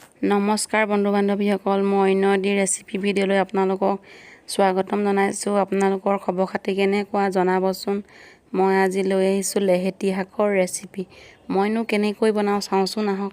নমস্কাৰ বন্ধু বান্ধৱীসকল, মইনু দি ৰেচিপি ভিডিঅ'লৈ আপোনালোকক স্বাগতম জনাইছোঁ। আপোনালোকৰ খবৰ খাতি কেনেকুৱা জনাবচোন। মই আজি লৈ আহিছোঁ লেহেতি শাকৰ ৰেচিপি। মইনো কেনেকৈ বনাওঁ চাওঁচোন আহক।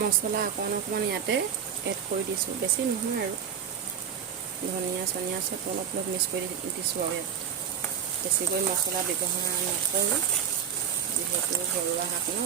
মছলা অকণমান ইয়াতে এড কৰি দিছোঁ, বেছি নহয় আৰু ধনিয়া চনিয়া চব অলপ মিক্স কৰি দিছোঁ আৰু ইয়াত বেছিকৈ মছলা ব্যৱহাৰ নকৰোঁ যিহেতু ঘৰুৱা শাক ন।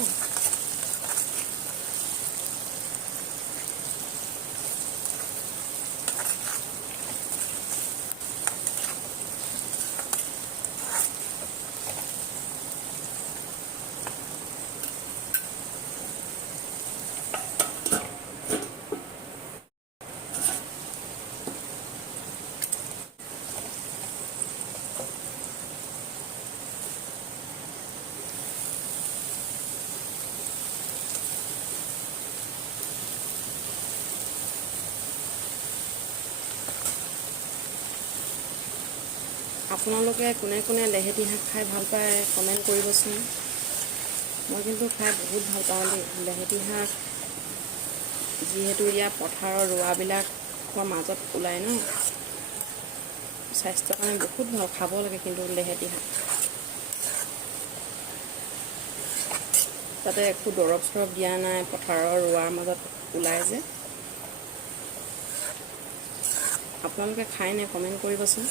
আপোনালোকে কোনে কোনে লেহেতি শাক খাই ভাল পায় কমেণ্ট কৰিবচোন। মই কিন্তু খাই বহুত ভাল পাওঁ দেই লেহেতি শাক, যিহেতু ইয়াৰ পথাৰৰ ৰোৱাবিলাকৰ মাজত ওলায় ন, স্বাস্থ্যৰ কাৰণে বহুত ভাল, খাব লাগে কিন্তু লেহেতি শাক। তাতে একো দৰৱ চৰৱ দিয়া নাই, পথাৰৰ ৰোৱাৰ মাজত ওলাই যে। আপোনালোকে খাই নে কমেণ্ট কৰিবচোন।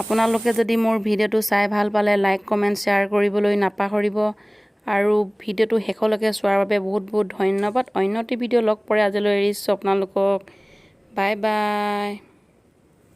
আপোনালোকে যদি মোৰ ভিডিঅ'টো চাই ভাল পালে লাইক কমেণ্ট শ্বেয়াৰ কৰিবলৈ নাপাহৰিব আৰু ভিডিঅ'টো শেষলৈকে চোৱাৰ বাবে বহুত বহুত ধন্যবাদ। অন্য এটি ভিডিঅ' লগ পৰে, আজিলৈ এৰিছোঁ আপোনালোকক। Bye bye.